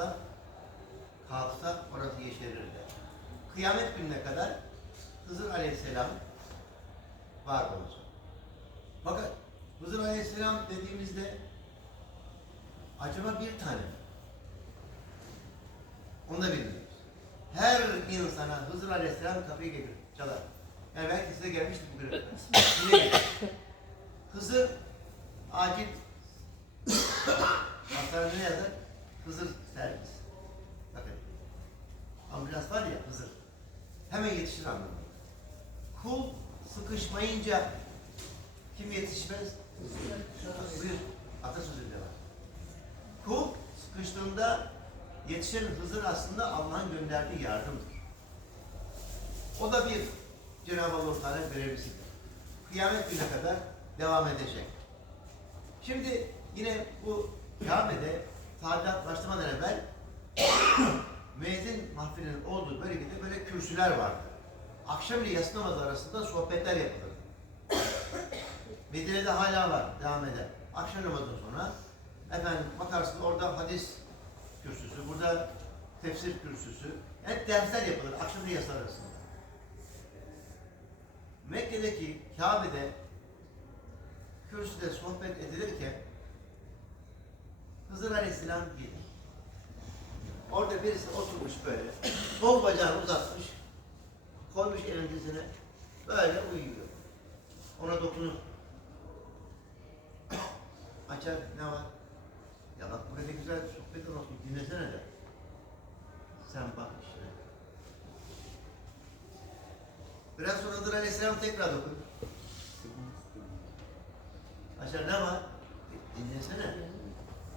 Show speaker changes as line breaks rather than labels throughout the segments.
da kalksa orası yeşerirdi. Kıyamet gününe kadar Hızır Aleyhisselam var olacak. Fakat Hızır Aleyhisselam dediğimizde acaba bir tane? Onu da bilmiyoruz. Her insana Hızır Aleyhisselam kapıyı gelir, çalar. Yani belki size gelmiştir bu gelir. Hızır acil hastanede ne yazar? Hızır servis. Bakın. Ambulans var ya Hızır. Hemen yetişir anlamında. Kul sıkışmayınca kim yetişmez? Buyur. Atasözünde var. Kul sıkıştığında yetişen Hızır aslında Allah'ın gönderdiği yardımdır. O da bir Cenab-ı Allah Teala görevlisidir. Kıyamet güne kadar devam edecek. Şimdi yine bu Kabe'de tadilat başlamadan evvel müezzin mahfilinin olduğu bölgede böyle kürsüler vardı. Akşam ile yatsı namazı arasında sohbetler yapılırdı. Medine'de hala var, devam eder. Akşam namazından sonra efendim bakarsın orada hadis kürsüsü, burada tefsir kürsüsü. Hep dersler yapılır akşam ile yatsı arasında. Mekke'deki Kabe'de kürsüde sohbet edilirken Hızır Aleyhisselam gelir. Orada birisi oturmuş böyle. Sol bacağını uzatmış. Dizine. Böyle uyuyor. Ona dokunur. Açar ne var? Ya bak burada ne güzel sohbet olsun dinlesene de. Sen bak işte. Biraz sonra Hızır Aleyhisselam tekrar dokunur. Açar ne var? E, Dinlesene.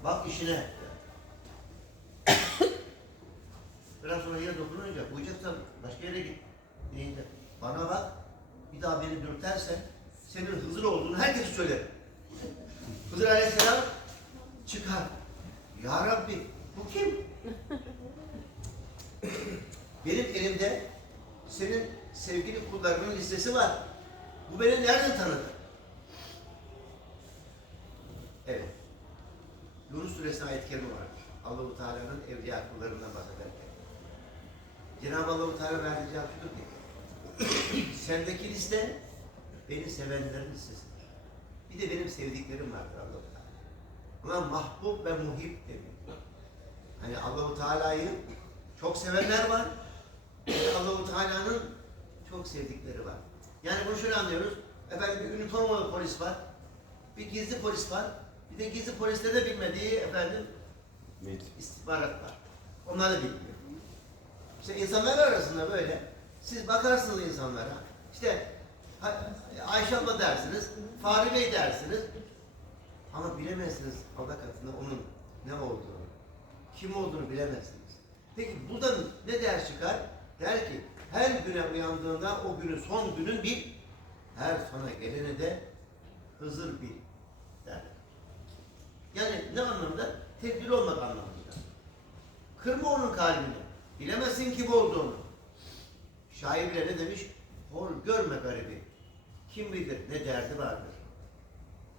Bak işine. Biraz sonra yine dokununca uyuyacaksan başka yere git deyince bana bak bir daha beni dürtersen senin Hızır olduğunu herkese söylerim. Hızır Aleyhisselam çıkar. Ya Rabbi bu kim? Benim elimde senin sevgili kullarının listesi var. Bu beni nereden tanıdı? Evet. Yunus Suresi'nin ayet-i kerime vardır. Allah-u Teala'nın evliya kullarından bahsederken. Cenab-ı Allah-u Teala verdiği cevap şudur ki, sendeki liste beni sevenlerin listesidir. Bir de benim sevdiklerim vardır Allah-u Teala. Buna mahbub ve muhib deniyor. Hani Allah-u Teala'yı çok sevenler var. Allah-u Teala'nın çok sevdikleri var. Yani bunu şöyle anlıyoruz. Efendim bir üniformalı polis var. Bir gizli polis var. Bir de gizli polislerin de bilmediği efendim istihbarat var. Onlar da bilmiyor. İşte insanlar arasında böyle siz bakarsınız insanlara. İşte Ayşe abla dersiniz, Fahri Bey dersiniz. Ama bilemezsiniz Allah katında onun ne olduğunu, kim olduğunu bilemezsiniz. Peki buradan ne ders çıkar? Der ki her güne uyandığında o günü son günün bil, her sona gelene de Hızır bil der. Yani ne anlamda? Tedbir olmak anlamında. Kırma onun kalbini. Bilemezsin kim olduğunu. Şair bile ne demiş? Hor görme garibi. Kim bilir ne derdi vardır.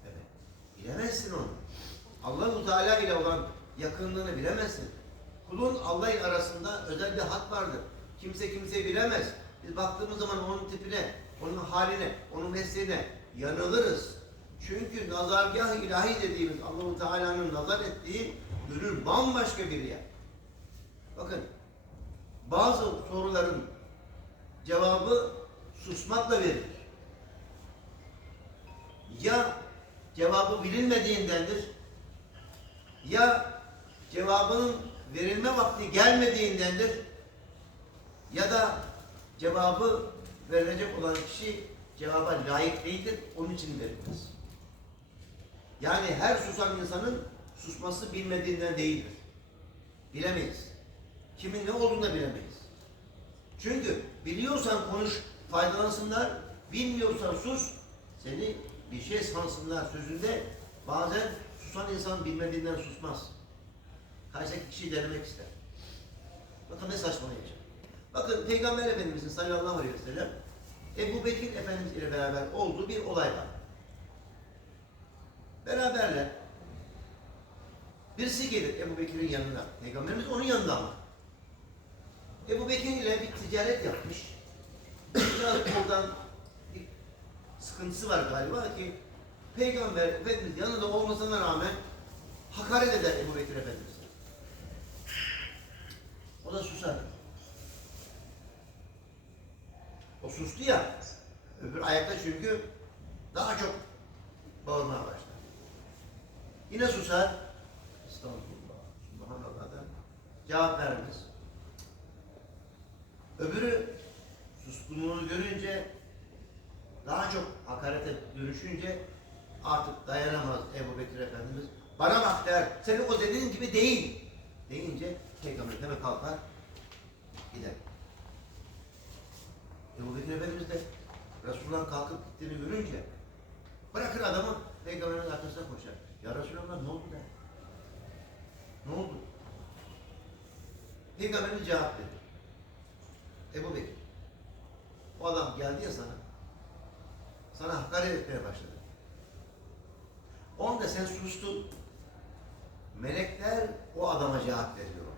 Evet. Bilemezsin onu. Allahu Teala ile olan yakınlığını bilemezsin. Kulun Allah ile arasında özel bir hat vardır. Kimse kimseyi bilemez. Biz baktığımız zaman onun tipine, onun haline, onun mesleğine yanılırız. Çünkü nazargah ilahi dediğimiz Allahu Teala'nın nazar ettiği gönül bambaşka bir yer. Bakın bazı soruların cevabı susmakla verilir. Ya cevabı bilinmediğindendir ya cevabının verilme vakti gelmediğindendir ya da cevabı verilecek olan kişi cevaba layık değildir, onun için verilmez. Yani her susan insanın susması bilmediğinden değildir. Bilemeyiz. Kimin ne olduğunu da bilemeyiz. Çünkü biliyorsan konuş, faydalansınlar, bilmiyorsan sus, seni bir şey sansınlar sözünde bazen susan insan bilmediğinden susmaz. Karşıdaki kişiyi denemek ister. Bakın ne saçmalayacak. Bakın Peygamber Efendimizin sallallahu aleyhi ve sellem Ebu Bekir Efendimiz ile beraber olduğu bir olay var. Beraberler. Birisi gelir Ebu Bekir'in yanına. Peygamberimiz onun yanında ama. Ebu Bekir ile bir ticaret yapmış. Biraz oradan bir sıkıntısı var galiba ki Peygamber Efendimiz yanında olmasına rağmen hakaret eder Ebu Bekir Efendimiz'e. O da susar. O sustu ya. Öbür ayakta çünkü daha çok bağırmaya başlar. Yine susar. Estağfurullah. Subhanallah da cevap vermez. Öbürü suskunluğunu görünce daha çok hakarete dönüşünce artık dayanamaz Ebu Bekir Efendimiz. Bana bak der, senin o dediğin gibi değil. Deyince Peygamber hemen kalkar, gider. Ebu Bekir Efendimiz de Resulullah'ın kalkıp gittiğini görünce bırakır adamı Peygamberin arkasına koşar. Ya Resulallah ne oldu der. Ne oldu? Peygamberimiz cevap verir. Ebu Bekir. Adam geldi ya sana. Sana hakaret etmeye başladı. Onda sen sustun. Melekler o adama cevap veriyor.